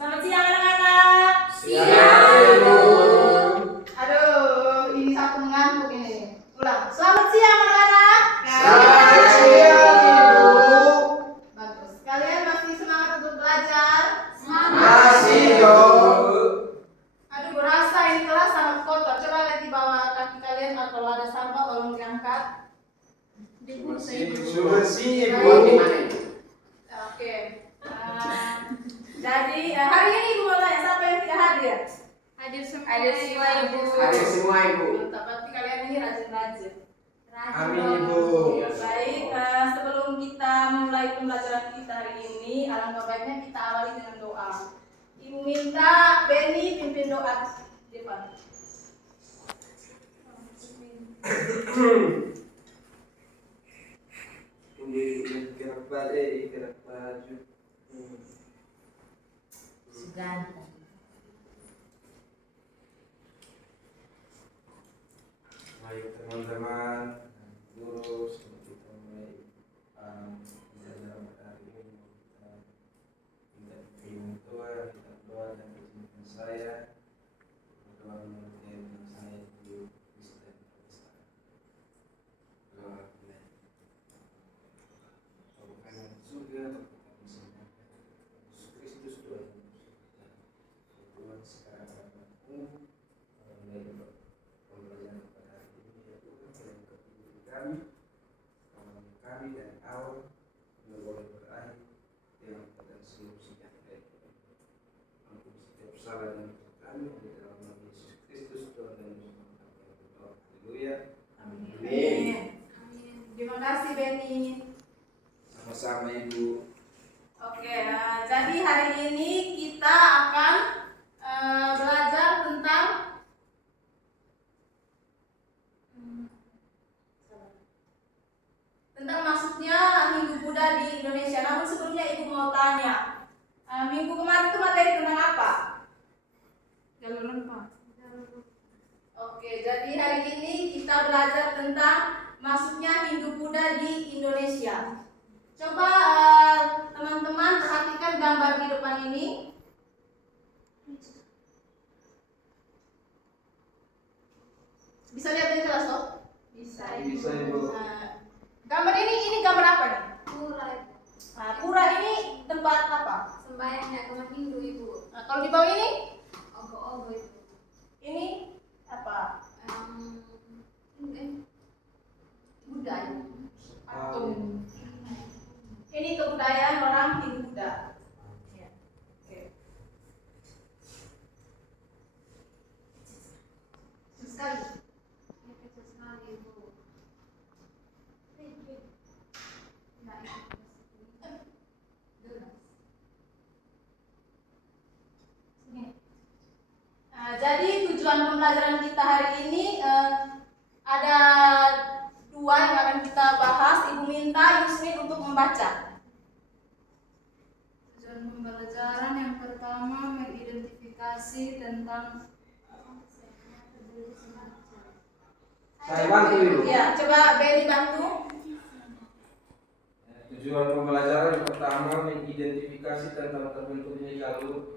Selamat siang anak-anak. Siang, Ibu. Aduh, ini aku mengantuk ini. Ulang. Selamat siang anak-anak. Selamat siang, Ibu. Bagus. Kalian masih semangat untuk belajar? Masih dong. Aduh, berasa ini kelas sangat kotor. Coba lihat di bawah kaki kalian kalau ada sampah tolong diangkat. Bersih, Ibu. Oke. Jadi hari ini Ibu mau tanya siapa yang tidak hadir? Hadir semua, Ibu. Hadir semua, Ibu. Mantap, berarti kalian ini rajin-rajin. Amin, Ibu. Baik, sebelum kita mulai pembelajaran kita hari ini, alangkah baiknya kita awali dengan doa. Ibu minta Benny pimpin doa di depan. Gerak balik, gerak maju. Baik teman-teman, guru, sebelum kita mulai pembelajaran pada hari ini, kita minta bimbingan Tuhan, kita doa dan izinkan saya berdoa menurut saya di Kristen Protestan. Doa mulai. Bapa di surga, Bapa di surga, Yesus Kristus Tuhan, Tuhan sekarang Bapakmu, mulai pembelajaran pada hari ini ya Tuhan, dalam kehidupan kami dan awal boleh berakhir dengan keadaan seluruh sejak dari ampun setiap salah dan kami di dalam nama Yesus Kristus Tuhan dan Yesus Kristus. Haleluya. Amin. Terima kasih Benny. Sama-sama Ibu. Oke, jadi hari ini kita akan belajar tentang masuknya Minggu Buddha di Indonesia. Namun sebelumnya Ibu mau tanya, minggu kemarin itu materi tentang apa? jalur rempah. Oke, jadi hari ini kita belajar tentang masuknya Hindu Buddha di Indonesia. Coba teman-teman perhatikan gambar di depan ini. Bisa lihat yang jelas toh? Bisa. Bisa Ibu. Gambar ini gambar apa nih? Pura. Pura ini tempat apa? Sembayangnya agama Hindu, Ibu. Kalau di bawah ini? Ogo-ogo, Ibu. Ini apa? Buddha, Ibu. Patung. Ini kebudayaan orang Hindu Buddha. Ya. Oke. Sekali. Kecil sekali, Ibu. Jadi tujuan pembelajaran kita hari ini ada dua yang akan kita bahas. Ibu minta Yusmin untuk membaca. Tujuan pembelajaran yang pertama mengidentifikasi tentang Saya bantu Ibu. Ya, coba Benny bantu. Tujuan pembelajaran yang pertama mengidentifikasi tentang terbentuknya jalur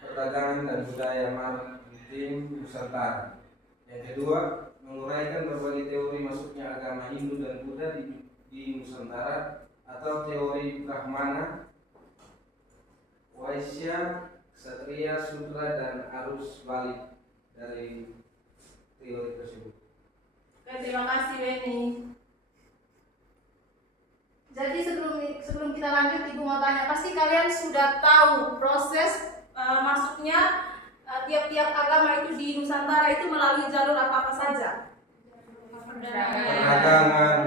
perdagangan dan budaya maritim Nusantara. Yang kedua, menguraikan berbagai teori masuknya agama Hindu dan Buddha di Nusantara atau teori Brahmana, Waisya, Ksatria, Sudra, dan arus balik dari teori tersebut. Oke, terima kasih Benny. Jadi sebelum kita lanjut, Ibu mau tanya, pasti kalian sudah tahu proses masuknya tiap-tiap agama itu di Nusantara itu melalui jalur apa saja? Perdagangan,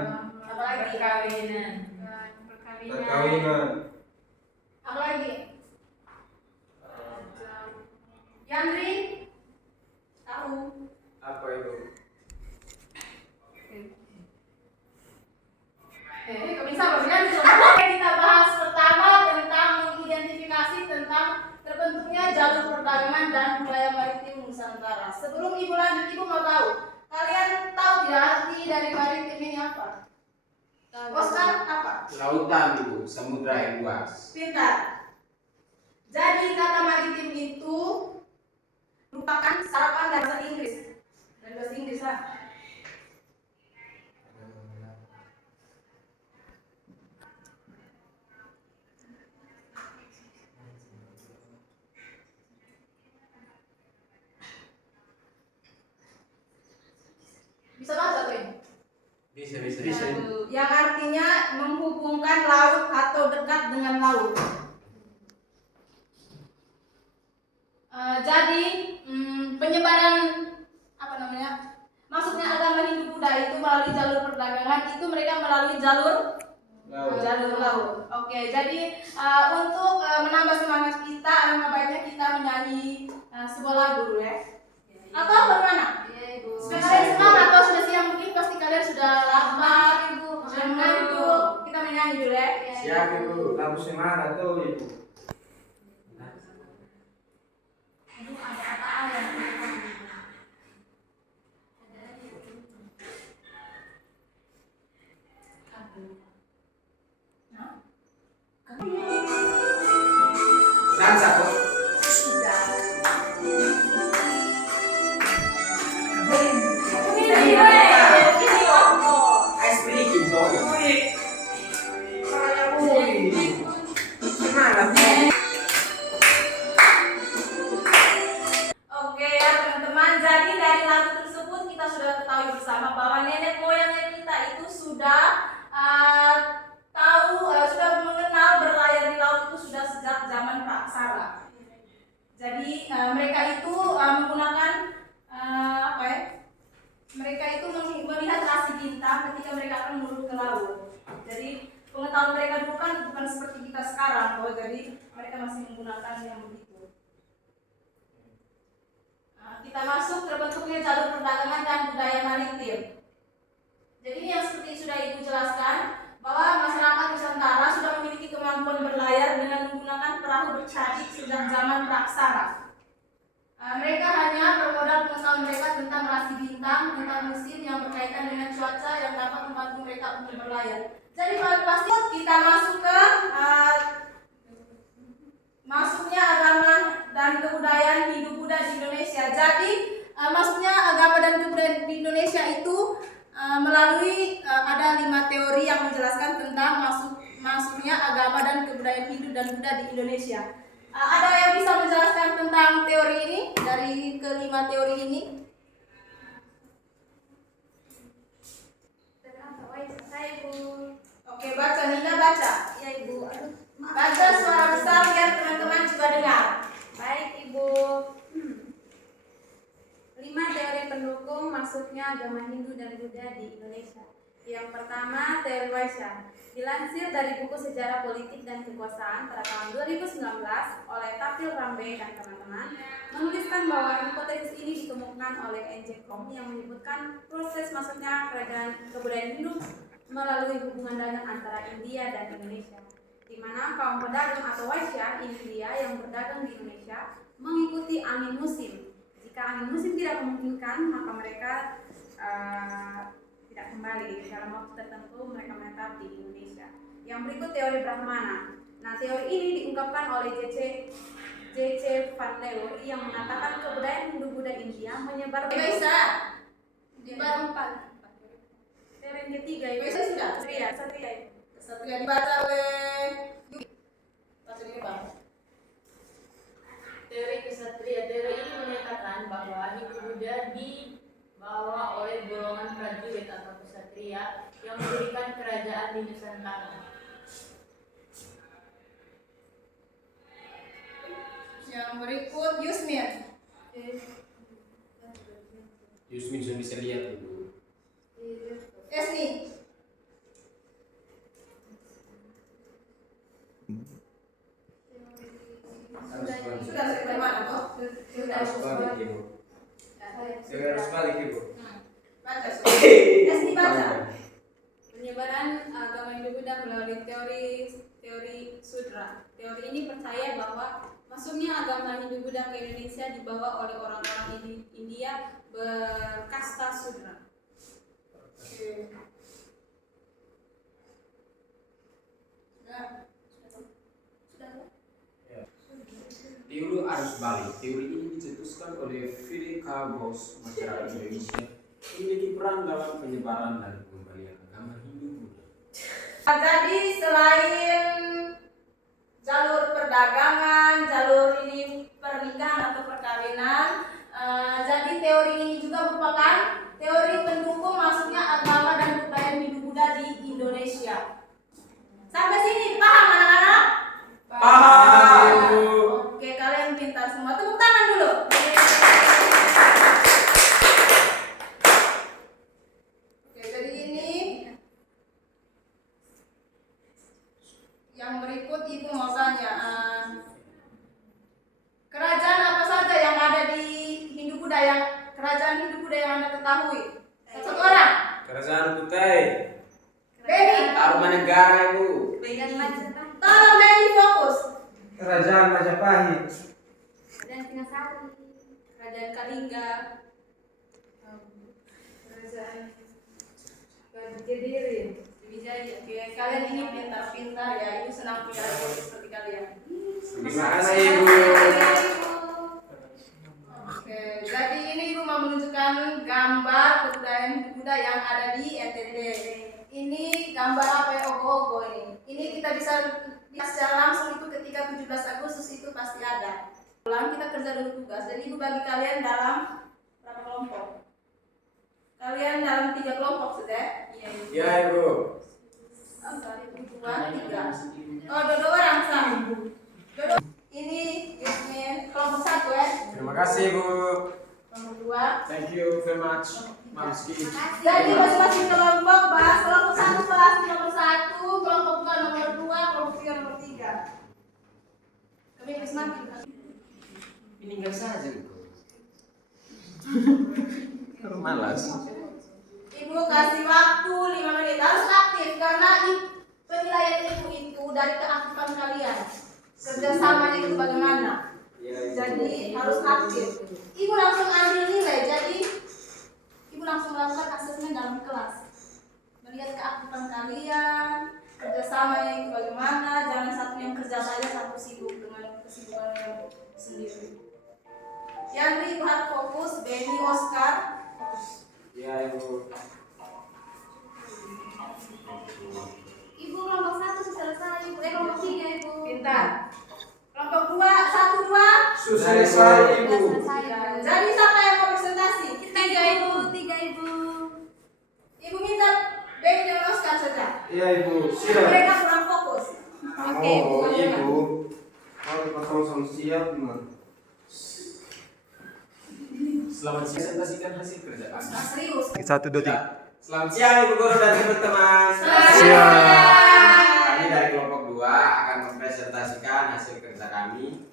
Apalagi? perkawinan, Apalagi? Yandri? Tahu? apa itu? Kok bisa berbilang gitu? Kita bahas pertama tentang mengidentifikasi tentang terbentuknya jalur perdagangan dan budaya maritim Nusantara. Sebelum Ibu lanjut, Ibu mau tahu, kalian tahu tidak arti dari maritim ini apa? Oscar apa? Lautan Ibu, samudra yang luas. Pintar. Jadi kata maritim Bisa. Yang artinya menghubungkan laut atau dekat dengan laut. Jadi penyebaran apa namanya? Masuknya agama Hindu Buddha itu melalui jalur perdagangan, itu mereka melalui jalur laut. Oke, jadi untuk menambah semangat kita, alangkah baiknya kita menyanyi sebuah lagu dulu ya. Atau bagaimana? Iya, Ibu. Supaya kalian semangat atau sudah siang, mungkin pasti kalian sudah lapar, Ibu. sudah mengantuk. Kita menyanyi dulu ya. Siap Ibu, lagu semangat tuh Ibu. Aduh, ada apa ayam? Dansa kok. Ice breaking kok. Semangat. Oke ya teman-teman, jadi dari lagu tersebut kita sudah ketahui bersama bahwa nenek moyangnya kita itu sudah sudah mengenal berlayar di laut itu sudah sejak zaman praksara. Jadi mereka itu menggunakan apa ya? Mereka itu melihat rasi bintang ketika mereka akan menuju ke laut. Jadi pengetahuan mereka dulu kan bukan seperti kita sekarang, jadi mereka masih menggunakan yang begitu. Kita masuk terbentuknya jalur perdagangan dan budaya maritim. Jadi ini yang seperti sudah Ibu jelaskan bahwa masyarakat Nusantara sudah memiliki kemampuan berlayar dengan menggunakan perahu bercadik sejak zaman praksara. Mereka hanya bermodal pengetahuan mereka tentang rasi bintang, tentang mesin yang berkaitan dengan cuaca yang dapat membantu mereka untuk berlayar. Jadi pasti kita masuk ke masuknya agama dan kebudayaan Hindu Buddha di Indonesia. Jadi masuknya agama dan kebudayaan di Indonesia itu melalui ada 5 teori yang menjelaskan tentang masuknya agama dan kebudayaan Hindu dan Buddha di Indonesia. Ada yang bisa menjelaskan tentang teori ini dari kelima teori ini? Saya, Ibu. Oke, baca Nina baca. Ya, Ibu. Aduh, maaf. Baca suara besar biar teman-teman juga dengar. Baik, Ibu. 5 teori pendukung masuknya agama Hindu dan Buddha di Indonesia. Yang pertama, teori Waisya. Dilansir dari buku Sejarah Politik dan Kekuasaan pada tahun 2019 oleh Tapil Rambe dan teman-teman, menuliskan bahwa hipotesis ini ditemukan oleh N.J. Kom yang menyebutkan proses masuknya kerajaan kebudayaan Hindu melalui hubungan dagang antara India dan Indonesia, di mana kaum pedagang atau Waisya India yang berdagang di Indonesia mengikuti angin musim. Jika angin musim tidak memungkinkan, maka mereka tidak kembali. Dalam waktu tertentu mereka menetap di Indonesia. Yang berikut teori Brahmana. Nah, teori ini diungkapkan oleh J.C. Van Leeuwen yang mengatakan kebudayaan Hindu-Buddha India menyebar Bisa di baru 4. Teori yang ketiga itu Bisa sudah? Satria. Satu yang dibaca oleh baca ini Bang. Teori kesatria. Teori ini menyatakan bahwa Hindu Buddha dibawa oleh golongan prajurit atau kesatria yang mendirikan kerajaan di Nusantara. Yang berikut Yusmin. Yusmin sudah bisa lihat Ibu. Esni. Sudah bagaimana kok? Harus balik Ibu. Harus balik Ibu. Baca. Esni baca. Penyebaran agama Hindu-Buddha melalui teori Sudra. Teori ini percaya bahwa masuknya agama Hindu-Buddha ke Indonesia dibawa oleh orang-orang India berkasta Sudra. Teori arus balik. Teori ini dicetuskan oleh Philip K. Goss. Masyarakat Indonesia memiliki peran dalam penyebaran dan pengembalian agama Hindu-Buddha. Jadi selain jalur perdagangan, jalur ini pernikahan atau perkawinan, jadi teori ini juga merupakan teori pendukung masuknya agama dan budaya Hindu Sampai sini paham anak-anak? Paham, Bu. Oke, kalian pintar semua. Tepuk tangan dulu. Oke, jadi ini yang berikut Ibu mau tanya. Kerajaan apa saja yang ada di Hindu-Buddha kerajaan Hindu-Buddha yang Anda ketahui? Satu orang. Kerajaan Kutai. Beni. Tarumanegara, Ibu. Dan Majapahit. Tolong Beni fokus. Kerajaan Majapahit. Dan Singasari. Kerajaan Kalingga. Kerajaan Kediri. Wijaya. Oke, kalian ini pintar-pintar ya. Ibu senang punya adik seperti kalian. Terima kasih, Ibu. Oke, jadi ini Ibu mau menunjukkan gambar kebudayaan Hindu-Buddha yang ada di NTT. Ini gambar apa ya? Ogo-ogo ini. Ini kita bisa lihat secara langsung itu ketika 17 Agustus itu pasti ada. Pulang kita kerja dulu tugas. Jadi Ibu bagi kalian dalam berapa kelompok? Kalian dalam 3 kelompok sudah? Iya. Ya, Ibu. 1, 2, 3. Oh, dua orang sama. Dodo. Ini Yasmin kelompok 1 ya. Terima kasih, Ibu. Kelompok 2. Thank you very much, Mamski. Jadi masing-masing kelompok bahas kelompok 1 bahas nomor 1, kelompok 2 nomor 2, kelompok 3 nomor 3. Kami bisa Meninggal saja, Ibu. Malas. Ibu kasih waktu 5 menit. Harus aktif karena penilaian Ibu itu dari keaktifan kalian. Kerjasamanya itu bagaimana? Jadi harus aktif. Ibu langsung ambil nilai. Jadi Ibu langsung melakukan asesmen dalam kelas. Melihat keaktifan kalian, kerjasamanya itu bagaimana. Jangan satu yang kerja saja, satu sibuk dengan kesibukannya sendiri. Yandri Ibu harus fokus. Benny, Oscar fokus. Ya, Ibu. Ibu kelompok 1 sudah selesai. Ibu kelompok 3 Ibu. Pintar. Kelompok 2, 1, 2. Sudah selesai, Ibu. Jadi siapa yang mau presentasi? Tiga Ibu. Ibu minta Benny dan Oscar saja. Ya, Ibu. Siap. Mereka kurang fokus. Oke, Ibu. Ibu. Kalau kosong siap, mah. Selamat siang, presentasikan hasil kerja kami. Nah, serius. 1, 2, 3. Selamat siang, Ibu Guru dan teman-teman. Siap. Kami dari kelompok 2 akan mempresentasikan hasil kerja kami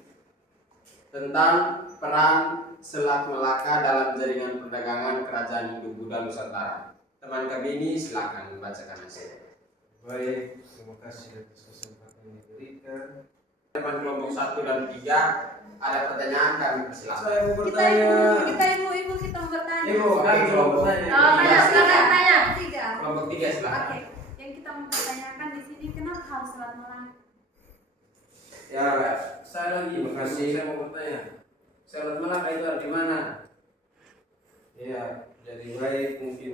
tentang peran Selat Melaka dalam jaringan perdagangan Kerajaan Hindu-Buddha Nusantara. Teman kami ini silakan membacakan hasil. Baik, terima kasih atas kesempatan yang diberikan. Teman kelompok 1 dan 3 ada pertanyaan kami persilakan. Saya mau Kita bertanya. Ibu kita mau bertanya. Ibu, kami mau bertanya. Tanya, silakan tanya. 3. Kelompok 3 silakan. Oke. Yang kita mau pertanyakan di sini kenapa harus Selat Melaka? Ya, saya lagi. Terima kasih. Saya mau bertanya. Selat Melaka itu ada di mana? Ya, jadi baik mungkin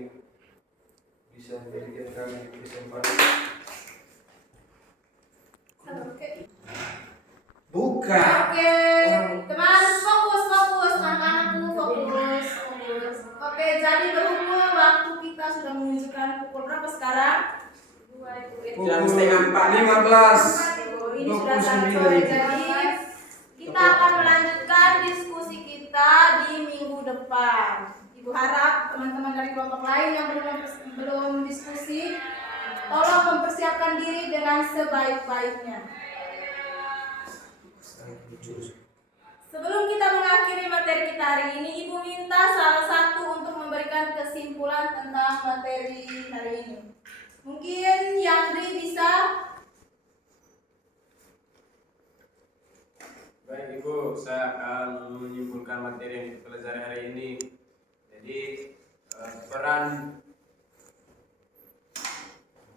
bisa memberikan kami kesempatan. Oke. Bukan. Oke. Teman fokus, anak-anakku fokus. Oke, jadi berhubung waktu kita sudah menunjukkan pukul berapa sekarang? 2 Ibu. Jam setengah 4. 15. Ini sudah sangat sore, jadi kita akan melanjutkan diskusi kita di minggu depan. Ibu harap teman-teman dari kelompok lain yang belum diskusi, tolong mempersiapkan diri dengan sebaik-baiknya. Sebelum kita mengakhiri materi kita hari ini, Ibu minta salah satu untuk memberikan kesimpulan tentang materi hari ini. Mungkin Yandri bisa. Baik Ibu, saya akan menyimpulkan materi yang kita pelajari hari ini. Jadi peran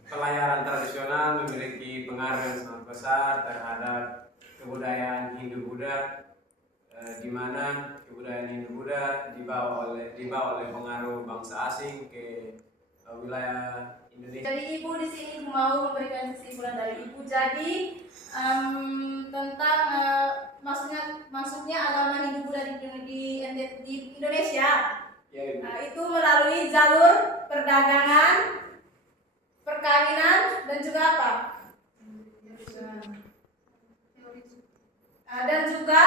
pelayaran tradisional memiliki pengaruh yang sangat besar terhadap kebudayaan Hindu-Buddha, di mana kebudayaan Hindu-Buddha dibawa oleh pengaruh bangsa asing ke wilayah Indonesia. Jadi Ibu di sini mau memberikan kesimpulan dari Ibu. Jadi tentang maksudnya agama Hindu-Buddha di Indonesia. Ya, Ibu. Itu melalui jalur perdagangan, perkawinan, dan juga apa? Dan juga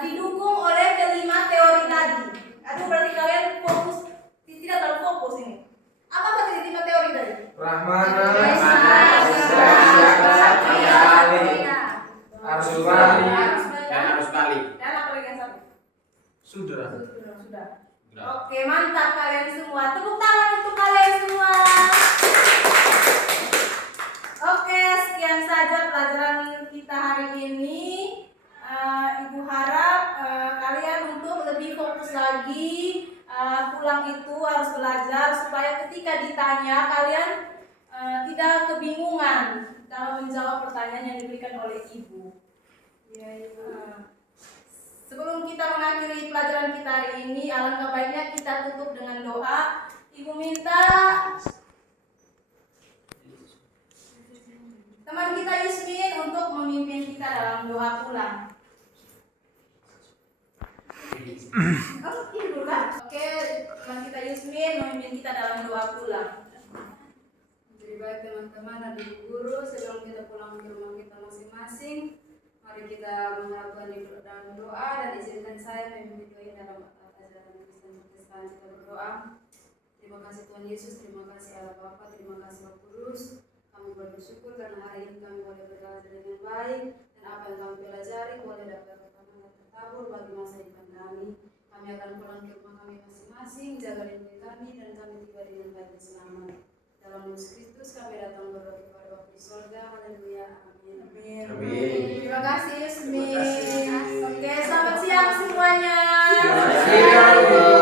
didukung oleh kelima teori tadi. Aduh, berarti kalian fokus, tidak terlalu fokus ini. Apa tadi kelima teori tadi? Rahmana, arus balik, Dan harus balik. Dan apa lagi yang satu? sudah. Sudah. Oke, mantap kalian semua. Tepuk tangan untuk kalian semua. Oke, sekian saja pelajaran kita hari ini. Ibu harap kalian untuk lebih fokus lagi. Pulang itu harus belajar supaya ketika ditanya kalian tidak kebingungan dalam menjawab pertanyaan yang diberikan oleh ibu. Sebelum kita mengakhiri pelajaran kita hari ini, alangkah baiknya kita tutup dengan doa. Ibu minta teman kita Yusmin untuk memimpin kita dalam doa pulang. Ibu kan? Oke, teman kita Yusmin memimpin kita dalam doa pulang. Jadi baik teman-teman, adik guru, sebelum kita pulang ke rumah kita masing-masing, mari kita mengharapkan dalam doa dan izinkan saya memimpin doa dalam ajaran Kristen Protestan. Kita berdoa. Terima kasih Tuhan Yesus, terima kasih Allah Bapa, terima kasih Roh Kudus. Kami bersyukur karena hari ini kami boleh belajar dengan baik dan apa yang kami pelajari boleh dapat tertabur bagi masa depan kami. Kami akan pulang ke rumah kami masing-masing, jaga lindungi kami dan kami tiba dengan baik dan selamat. Dalam Yesus Kristus kami datang berdoa kepada Bapa di surga. Haleluya. Amin. Amin. Terima kasih Yusmin. Oke, selamat siang semuanya. Siang.